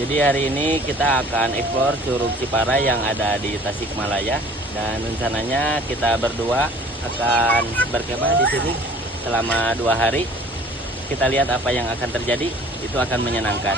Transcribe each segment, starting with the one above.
Jadi hari ini kita akan explore Curug Ciparai yang ada di Tasikmalaya, dan rencananya kita berdua akan berkemah di sini selama 2 hari. Kita lihat apa yang akan terjadi, itu akan menyenangkan.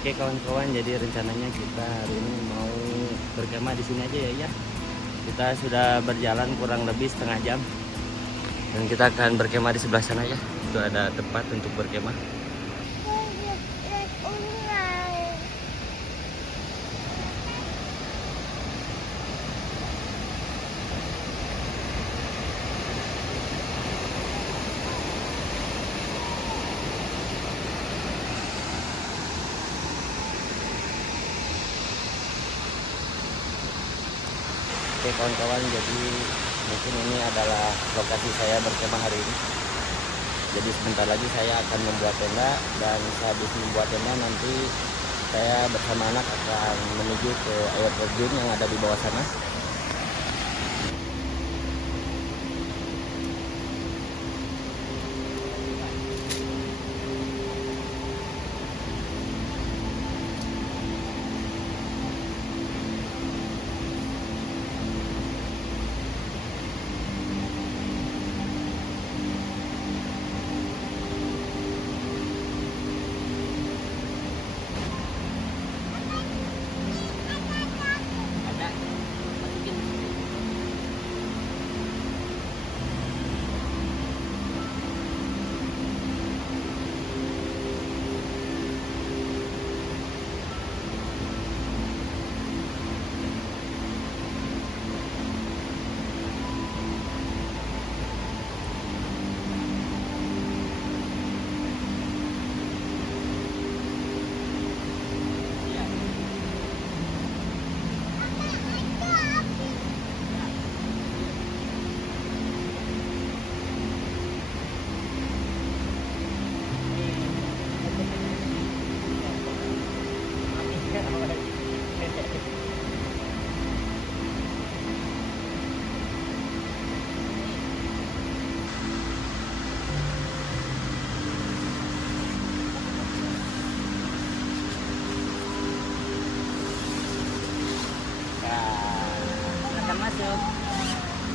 Oke kawan-kawan, jadi rencananya kita hari ini mau berkemah di sini aja ya. Kita sudah berjalan kurang lebih setengah jam, dan kita akan berkemah di sebelah sana ya. Itu ada tempat untuk berkemah. Oke kawan-kawan, jadi mungkin ini adalah lokasi saya berkemah hari ini. Jadi sebentar lagi saya akan membuat tenda, dan sehabis membuat tenda nanti saya bersama anak akan menuju ke air terjun yang ada di bawah sana.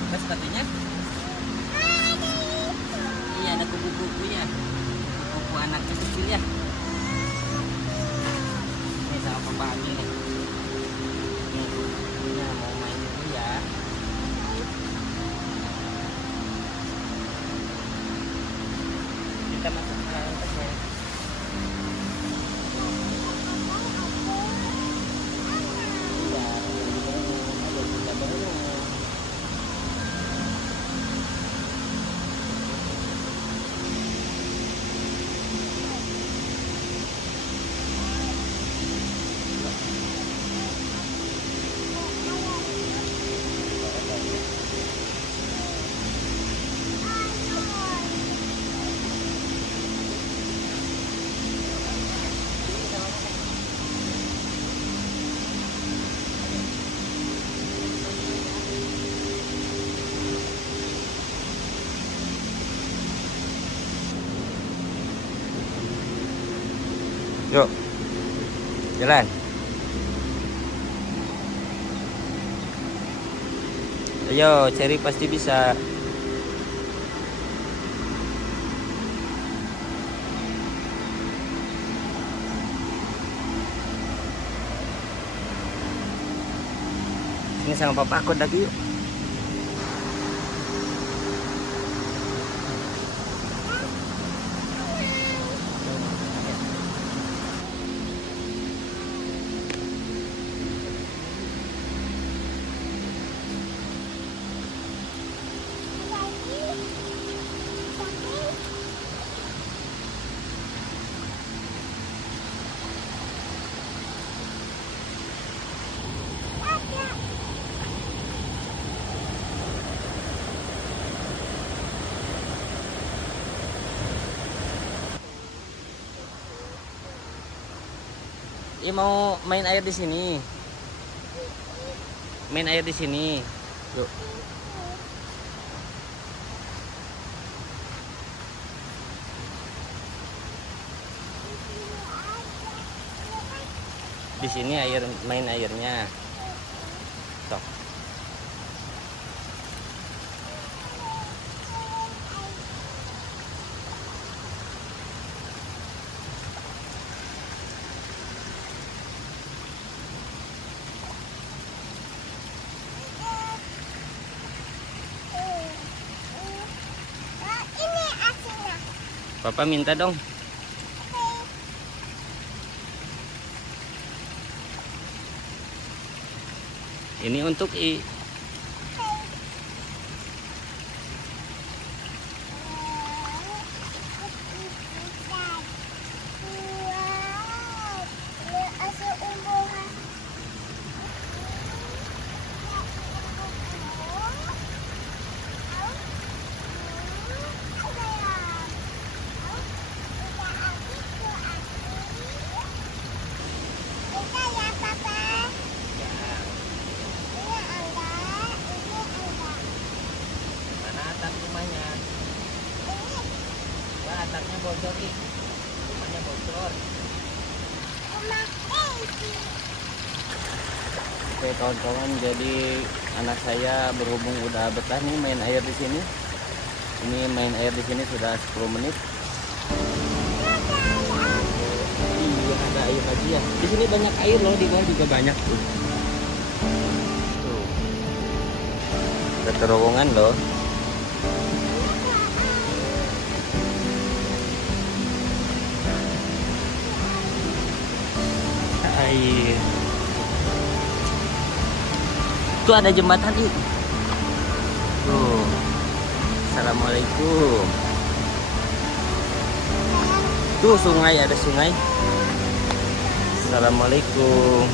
Apa sepatunya? Iya, ada kupu-kupunya. Kupu anak kecil ya. Ini sama papa Ami nih. Ini kupu-kupunya mau main dulu ya. Kita masuk ke atasnya. Iya, ada juga baru. Yuk, jalan. Ayo, Cherry pasti bisa. Ini sama papa aku lagi yuk. Iya mau main air di sini. Main air di sini. Yuk. Di sini air main airnya. Tuh. Papa minta dong. Ini untuk rumahnya. Wah, atapnya bocor nih. Rumahnya bocor. Oke kawan-kawan, jadi anak saya berhubung udah betah nih main air di sini. Ini main air di sini sudah 10 menit. Iya, ada air lagi ya. Di sini banyak air loh, di bawah juga banyak tuh. Tuh. Ada terowongan loh. Air. Tuh ada jembatan itu. Tuh. Assalamualaikum. Tuh sungai, ada sungai. Assalamualaikum.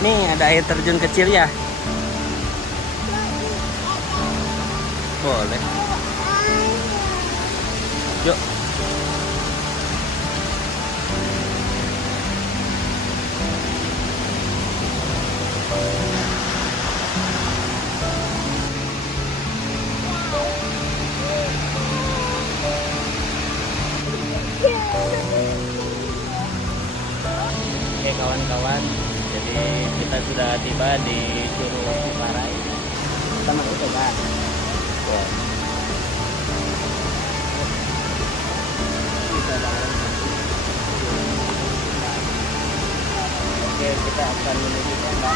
Nih ada air terjun kecil ya. Boleh. Yuk. Oke kawan-kawan, jadi kita sudah tiba di Curug Ciparai. Kita mau coba. Ya. Oke, kita akan menuju tenda.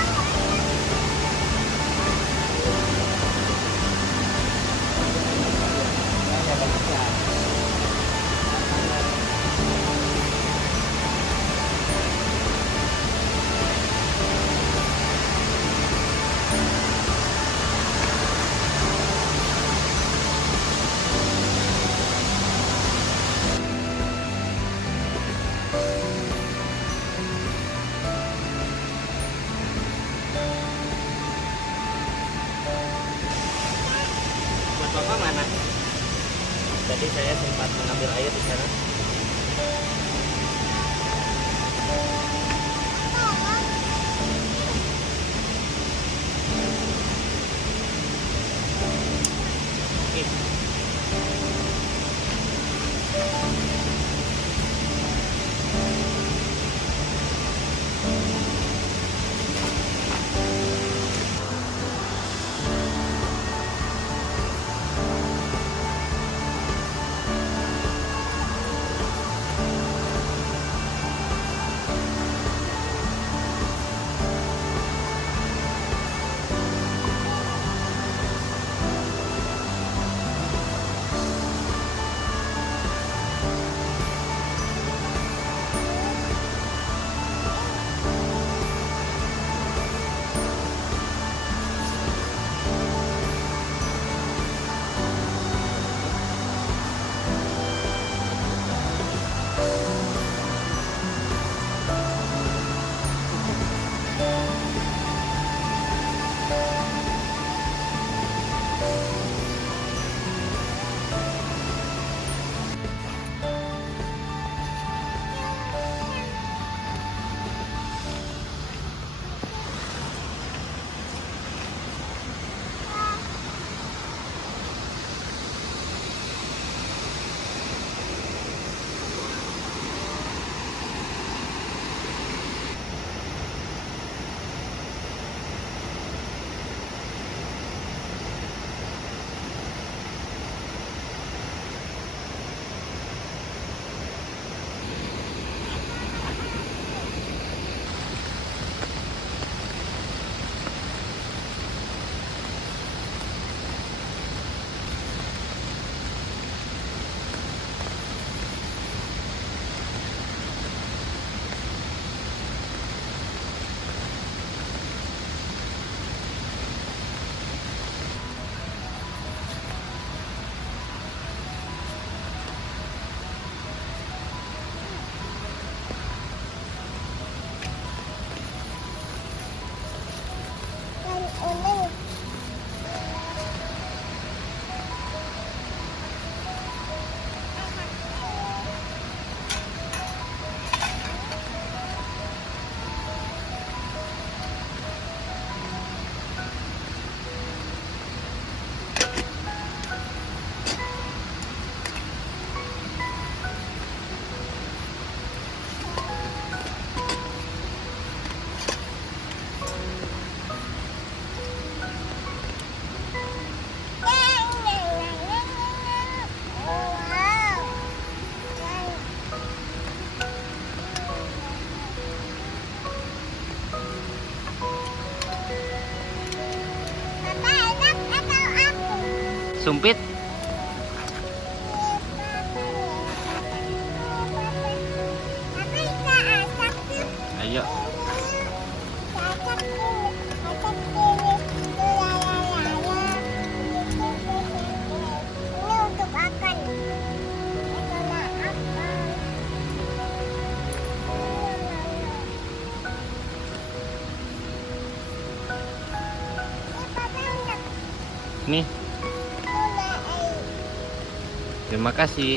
Bapak mana? Tadi saya sempat mengambil air di sana. Sumpit. Ayo. Nih. Terima kasih.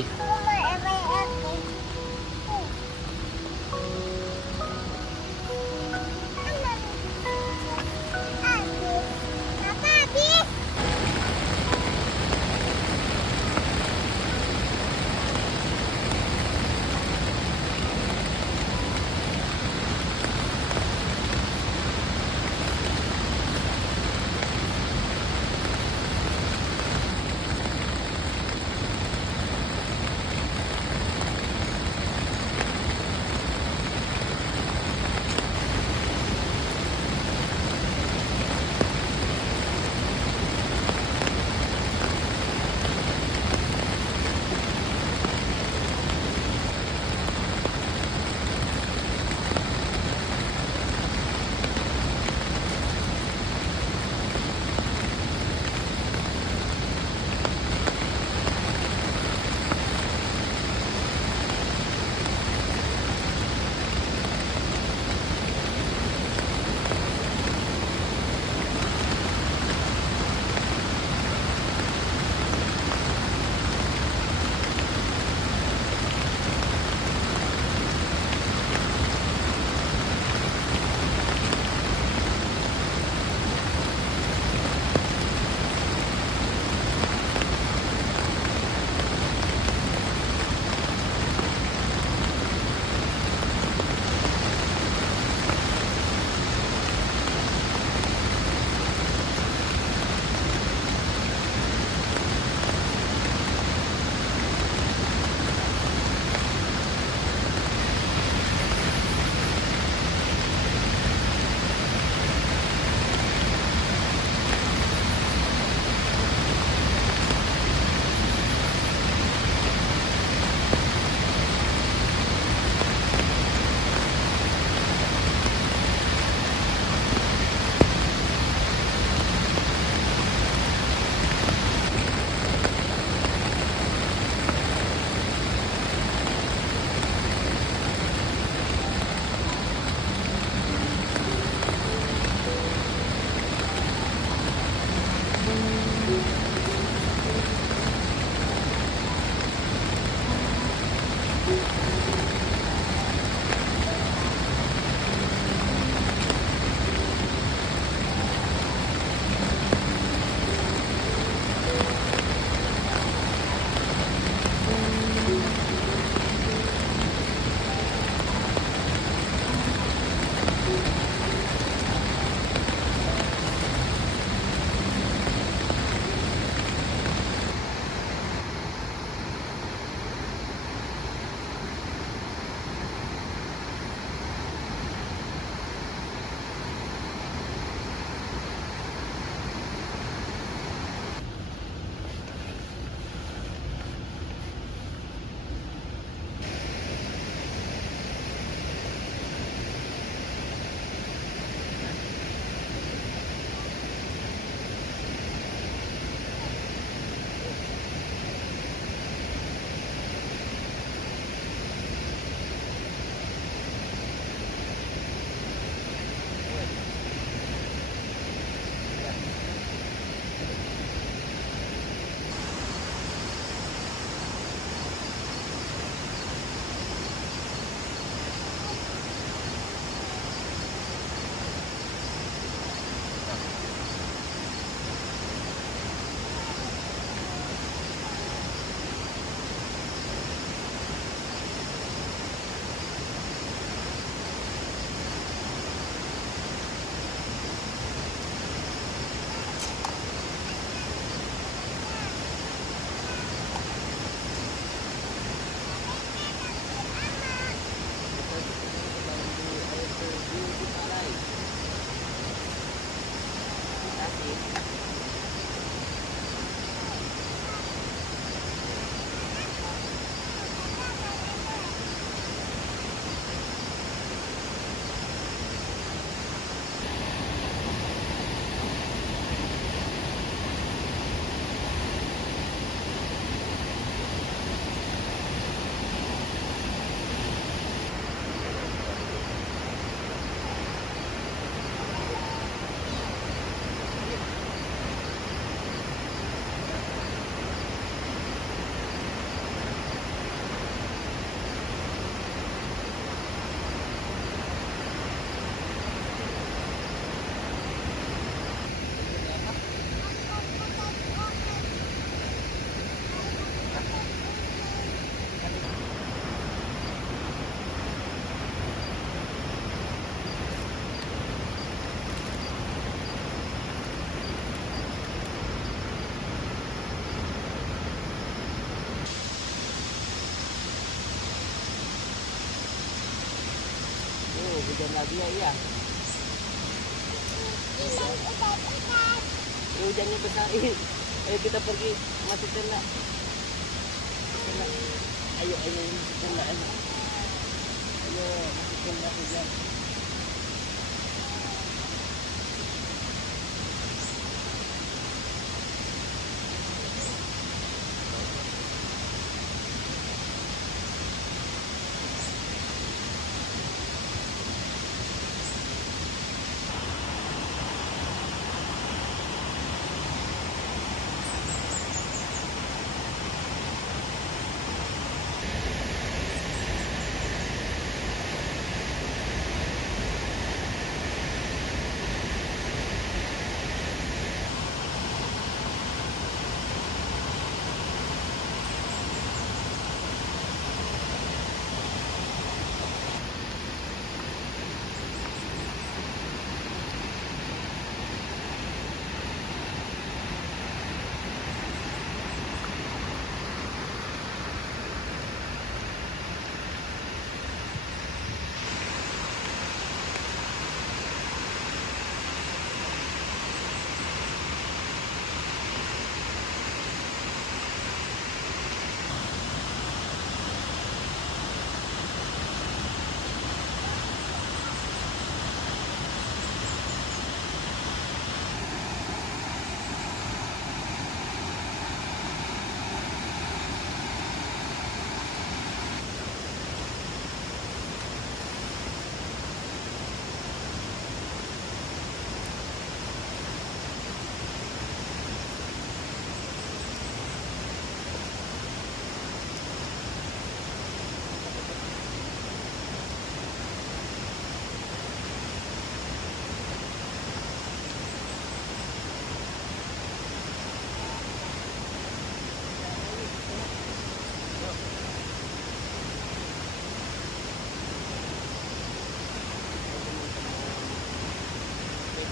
hujan lagi ya, iya. Ya, hujannya besar. Ayo kita pergi masuk tenda. Tenda. Ayo masuk tenda. Ayo masuk tenda hujan.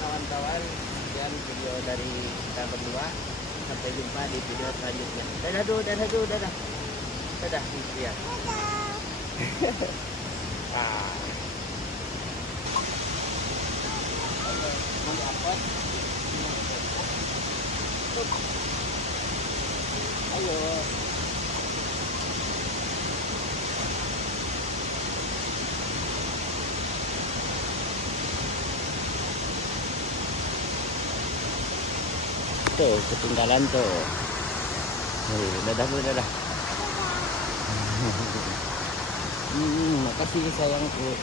Kawan-kawan, sekian video dari kita berdua. Sampai jumpa di video selanjutnya. Dadah dulu, dadah dulu, dadah. Dadah, ya. Ah. Mau diangkut? Ayo. Tuh ketinggalan tuh. Dadah dulu, dadah. Makasih sayangku.